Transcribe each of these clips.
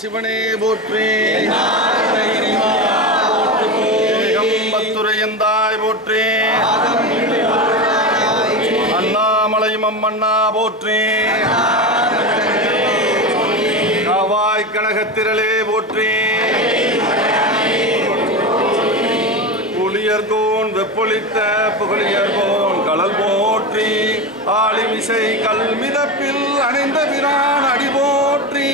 சிவனே போற்றி. ஏகம்பத்துரையந்தாய் போற்றி. அண்ணாமலையும் அம்மண்ணா போற்றி. காவாய் கனகத்திரளே போற்றி. புலியர்கோன் வெப்பொழித்த புகழியர்கோன் கடல் போற்றி. ஆளிமிசை கல்மிதப்பில் அணிந்த பிரான் அடி போற்றி.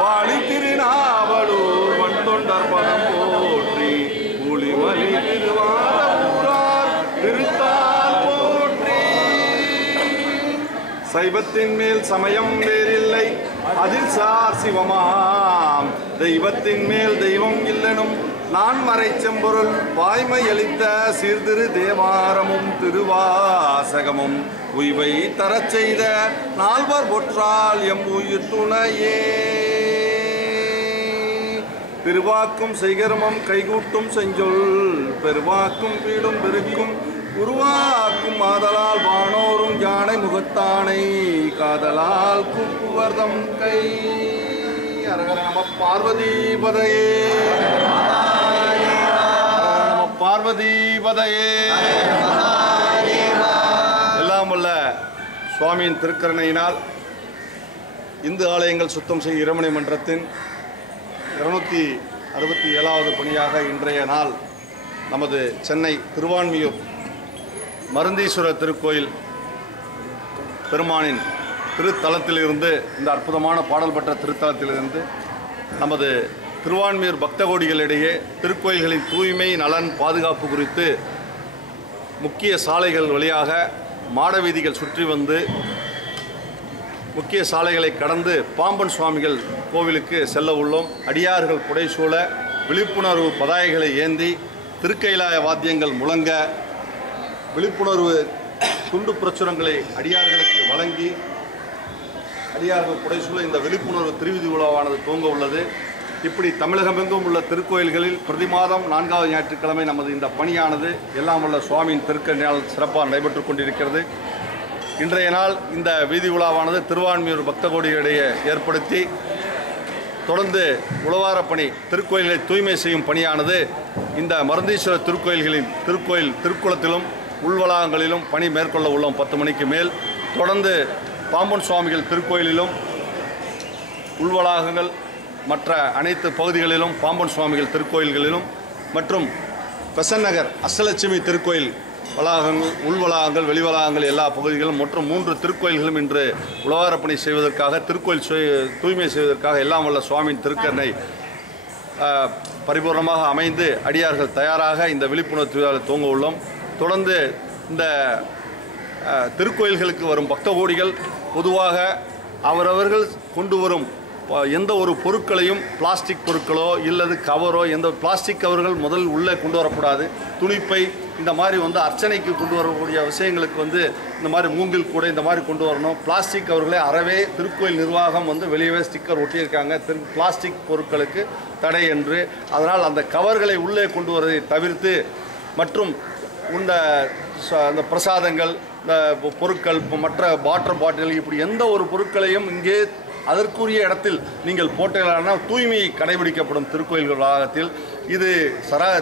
வாழி திருநாவலூர் வண்டொண்டர் பதம் போற்றி. புலிமலி திருவாரூரார் திருத்தால் போற்றி. சைவத்தின் மேல் சமயம் வேறில்லை அதில் சார் சிவமாம். தெய்வத்தின் மேல் தெய்வம் இல்லெனும் நான் மறை செம்பொருள் வாய்மை அளித்த சீர்திரு தேவாரமும் திருவாசகமும் உய்வை தரச் செய்த நால்வர் பொற்றால் எம் உயிர் துணையே. திருவாக்கும் செய்கர்மம் கைகூட்டும் செஞ்சொல் பெருவாக்கும் வீடும் பெருக்கும் உருவாக்கும் ஆதலால் வானோரும் யானை முகத்தானை காதலால் கூப்புவர்தம் கை. அரகர நம பார்வதிபதையே. பார்வதிபதையே. எல்லாம் வல்ல சுவாமியின் திருக்கருணையினால் இந்து ஆலயங்கள் சுத்தம் செய்யும் இறைமனை மன்றத்தின் 267வது பணியாக இன்றைய நாள் நமது சென்னை திருவான்மியூர் மருந்தீஸ்வரர் திருக்கோயில் பெருமானின் திருத்தலத்திலிருந்து, இந்த அற்புதமான பாடல் பெற்ற திருத்தலத்திலிருந்து நமது திருவான்மியூர் பக்த கோடிகளிடையே திருக்கோயில்களின் தூய்மை நலன் பாதுகாப்பு குறித்து முக்கிய சாலைகள் வழியாக மாட வீதிகள் சுற்றி வந்து முக்கிய சாலைகளை கடந்து பாம்பன் சுவாமிகள் கோவிலுக்கு செல்ல உள்ளோம். அடியார்கள் புடைசூழ விழிப்புணர்வு பதாகைகளை ஏந்தி திருக்கைலாய வாத்தியங்கள் முழங்க விழிப்புணர்வு துண்டு பிரச்சுரங்களை அடியார்களுக்கு வழங்கி அடியார்கள் புடைசூழ இந்த விழிப்புணர்வு திருவிதி விழாவானது துவங்க உள்ளது. இப்படி தமிழகமெங்கும் உள்ள திருக்கோயில்களில் பிரதி மாதம் 4வது ஞாயிற்றுக்கிழமை நமது இந்த பணியானது எல்லாம் உள்ள சுவாமியின் திருக்கருணையால் சிறப்பாக நடைபெற்று கொண்டிருக்கிறது. இன்றைய நாள் இந்த வீதி விழாவானது திருவான்மியூர் பக்த கோடிகளிடையே ஏற்படுத்தி தொடர்ந்து உழவார பணி திருக்கோயில்களை தூய்மை செய்யும் பணியானது இந்த மருந்தீஸ்வரர் திருக்கோயில் திருக்குளத்திலும் உள்வளாகங்களிலும் பணி மேற்கொள்ள உள்ளோம். 10 மணிக்கு மேல் தொடர்ந்து பாம்பன் சுவாமிகள் திருக்கோயிலிலும் உள்வளாகங்கள் மற்ற அனைத்து பகுதிகளிலும் பாம்பன் சுவாமிகள் திருக்கோயில்களிலும் மற்றும் பெசன்ட் நகர் அஷ்டலட்சுமி திருக்கோயில் வளாகங்கள் உள்வளாகங்கள் வெளிவளாகங்கள் எல்லா பகுதிகளும் மற்றும் 3 திருக்கோயில்களும் இன்று உழவாரப்பணி செய்வதற்காக திருக்கோயில் தூய்மை செய்வதற்காக எல்லாம் வல்ல சுவாமியின் திருக்கருணை பரிபூர்ணமாக அமைந்து அடியார்கள் தயாராக இந்த விழிப்புணர்வு திருவிழாவில் துவங்க உள்ளோம். தொடர்ந்து இந்த திருக்கோயில்களுக்கு வரும் பக்த கோடிகள் பொதுவாக அவரவர்கள் கொண்டு வரும் எந்த ஒரு பொருட்களையும் பிளாஸ்டிக் பொருட்களோ இல்லது கவரோ எந்த பிளாஸ்டிக் கவர்கள் முதல் உள்ளே கொண்டு வரக்கூடாது. துணிப்பை இந்த மாதிரி அர்ச்சனைக்கு கொண்டு வரக்கூடிய விஷயங்களுக்கு இந்த மாதிரி மூங்கில் கூட இந்த மாதிரி கொண்டு வரணும். பிளாஸ்டிக் கவர்களை அறவே திருக்கோயில் நிர்வாகம் வெளியவே ஸ்டிக்கர் ஒட்டியிருக்காங்க பிளாஸ்டிக் பொருட்களுக்கு தடை என்று. அதனால் அந்த கவர்களை உள்ளே கொண்டு வரதை தவிர்த்து மற்றும் இந்த பிரசாதங்கள் இந்த பொருட்கள் மற்ற வாட்டர் பாட்டில் இப்படி எந்த ஒரு பொருட்களையும் இங்கே அதற்குரிய இடத்தில் நீங்கள் போட்டீர்களானால் தூய்மை கடைபிடிக்கப்படும் திருக்கோயில்கள் வளாகத்தில். இது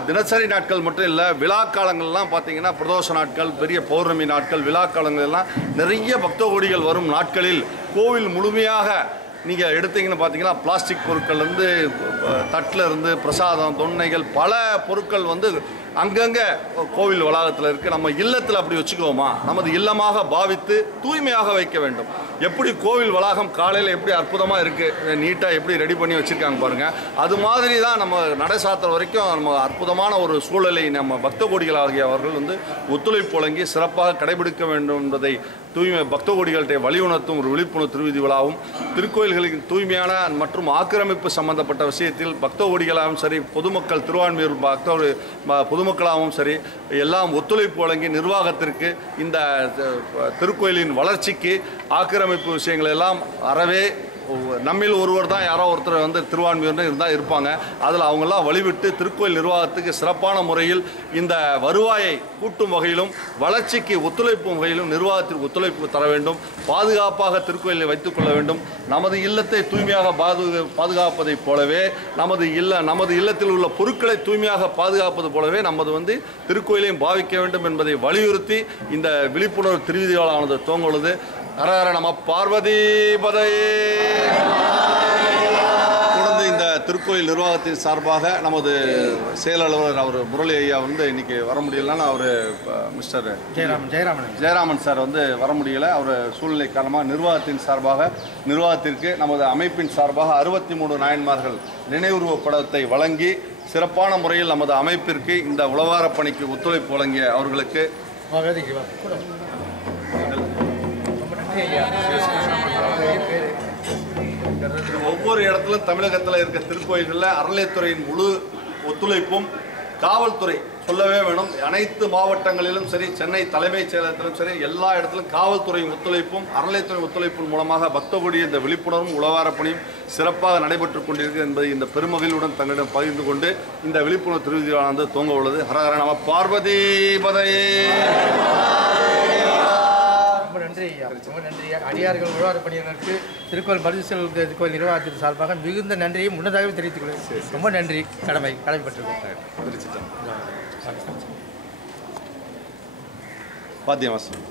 தினசரி நாட்கள் மட்டும் இல்லை, விழா காலங்கள்லாம் பார்த்தீங்கன்னா பிரதோஷ நாட்கள், பெரிய பௌர்ணமி நாட்கள், விழா காலங்கள் எல்லாம் நிறைய பக்த கோடிகள் வரும் நாட்களில் கோவில் முழுமையாக நீங்கள் எடுத்தீங்கன்னு பார்த்தீங்கன்னா பிளாஸ்டிக் பொருட்கள்லேருந்து தட்டில் இருந்து பிரசாதம் தொன்னைகள் பல பொருட்கள் அங்கங்கே கோவில் வளாகத்தில் இருக்குது. நம்ம இல்லத்தில் அப்படி வச்சுக்குவோமா? நமது இல்லமாக பாவித்து தூய்மையாக வைக்க வேண்டும். எப்படி கோவில் வளாகம் காலையில் எப்படி அற்புதமாக இருக்குது, நீட்டாக எப்படி ரெடி பண்ணி வச்சுருக்காங்க பாருங்கள். அது மாதிரி தான் நம்ம நடை சாத்துற வரைக்கும் நம்ம அற்புதமான ஒரு சூழலை நம்ம பக்த கோடிகளாகியவர்கள் ஒத்துழைப்பு வழங்கி சிறப்பாக கடைபிடிக்க வேண்டும் என்பதை தூய்மை பக்த கோடிகள்கிட்ட வலியுணர்த்தும் ஒரு விழிப்புணர்வு திருவிதி விழாவும் திருக்கோயில்களின் தூய்மையான மற்றும் ஆக்கிரமிப்பு சம்பந்தப்பட்ட விஷயத்தில் பக்த கோடிகளாகவும் சரி பொதுமக்கள் திருவான்மியூர் பொதுமக்களாகவும் சரி எல்லாம் ஒத்துழைப்பு வழங்கி நிர்வாகத்திற்கு இந்த திருக்கோயிலின் வளர்ச்சிக்கு ஆக்கிரமிப்பு விஷயங்கள் எல்லாம் அறவே நம்மில் ஒருவர் தான் யாரோ ஒருத்தர் வந்து திருவான்மியூர்னு இருந்தால் இருப்பாங்க. அதில் அவங்கெல்லாம் வழிவிட்டு திருக்கோயில் நிர்வாகத்துக்கு சிறப்பான முறையில் இந்த வருவாயை கூட்டும் வகையிலும் வளர்ச்சிக்கு ஒத்துழைப்பும் வகையிலும் நிர்வாகத்திற்கு ஒத்துழைப்பு தர வேண்டும். பாதுகாப்பாக திருக்கோயிலை வைத்துக்கொள்ள வேண்டும். நமது இல்லத்தை தூய்மையாக பாதுகாப்பதைப் போலவே நமது இல்லத்தில் உள்ள பொருட்களை தூய்மையாக பாதுகாப்பது போலவே நமது வந்து திருக்கோயிலையும் பாவிக்க வேண்டும் என்பதை வலியுறுத்தி இந்த விழிப்புணர்வு திருவிழாவானது துவங்குள்ளது. ஹரஹர நம பார்வதிபதையே. தொடர்ந்து இந்த திருக்கோயில் நிர்வாகத்தின் சார்பாக நமது செயலாளர் அவர் முரளி ஐயா வந்து இன்னைக்கு வர முடியலன்னா அவர் மிஸ்டர் ஜெயராமன் சார் வந்து வர முடியலை. அவர் சூழ்நிலை காரணமாக நிர்வாகத்திற்கு நமது அமைப்பின் சார்பாக 63 நாயன்மார்கள் நினைவுருவ படத்தை வழங்கி சிறப்பான முறையில் நமது அமைப்பிற்கு இந்த உழவார பணிக்கு ஒத்துழைப்பு வழங்கிய அவர்களுக்கு ஒவ்வொரு இடத்திலும் தமிழகத்தில் இருக்க திருக்கோயில்களில் அறநிலையத்துறையின் முழு ஒத்துழைப்பும் காவல்துறை சொல்லவே வேணும். அனைத்து மாவட்டங்களிலும் சரி, சென்னை தலைமைச் செயலகத்திலும் சரி, எல்லா இடத்திலும் காவல்துறையின் ஒத்துழைப்பும் அறநிலையத்துறை ஒத்துழைப்பின் மூலமாக பக்தகுடி இந்த விழிப்புணர்வும் உழவார பணியும் சிறப்பாக நடைபெற்றுக் கொண்டிருக்கிறது என்பதை இந்த பெருமகிழ்வுடன் தங்களிடம் பகிர்ந்து கொண்டு இந்த விழிப்புணர்வு திருவிழாவானது துவங்க உள்ளது. ஹரஹர நம பார்வதிபதையே. ரொம்ப நன்றி அடியார்கள் உழவார பணியாளருக்கு திருக்கோயில் பரிசுத்தல் திருக்கோயில் நிர்வாகத்தின் சார்பாக மிகுந்த நன்றியை முன்னதாகவே தெரிவித்துக் கொள்கிறேன். ரொம்ப நன்றி. கடமைப்பட்டிருக்கேன். பாத்தியமாசம்.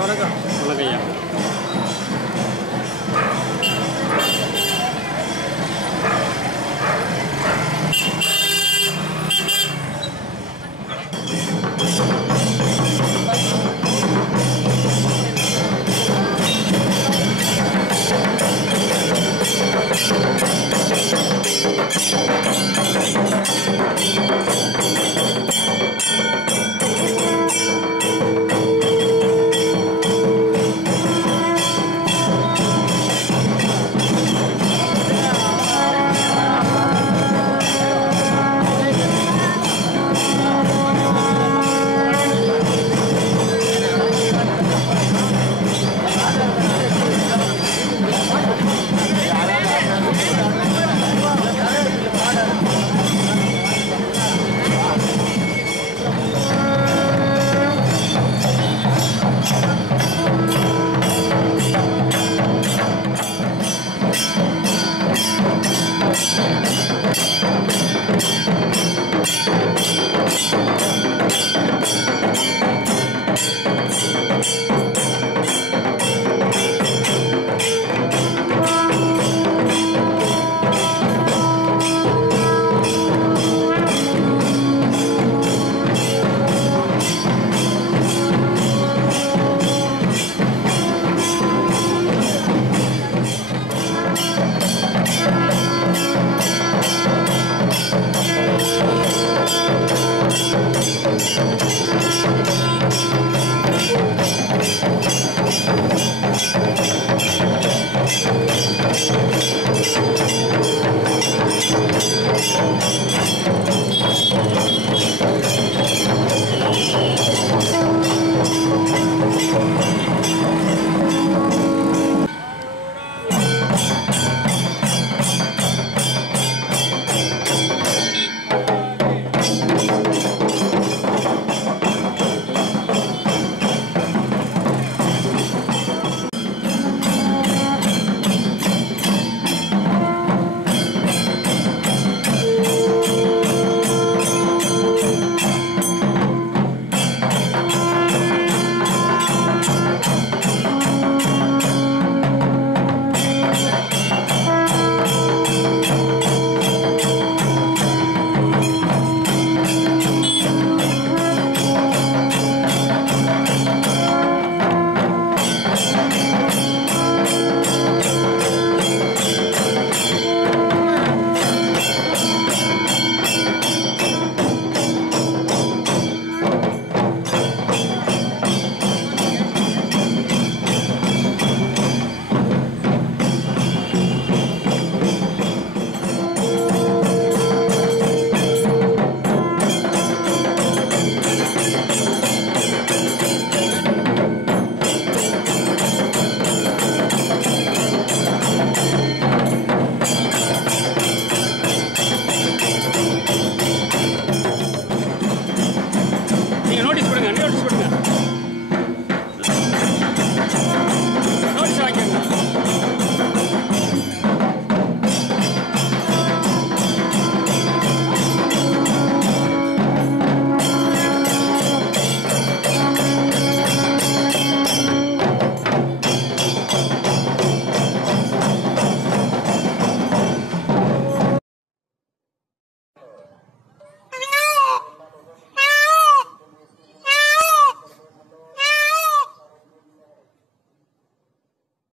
வணக்கம். வணக்கம் ஐயா.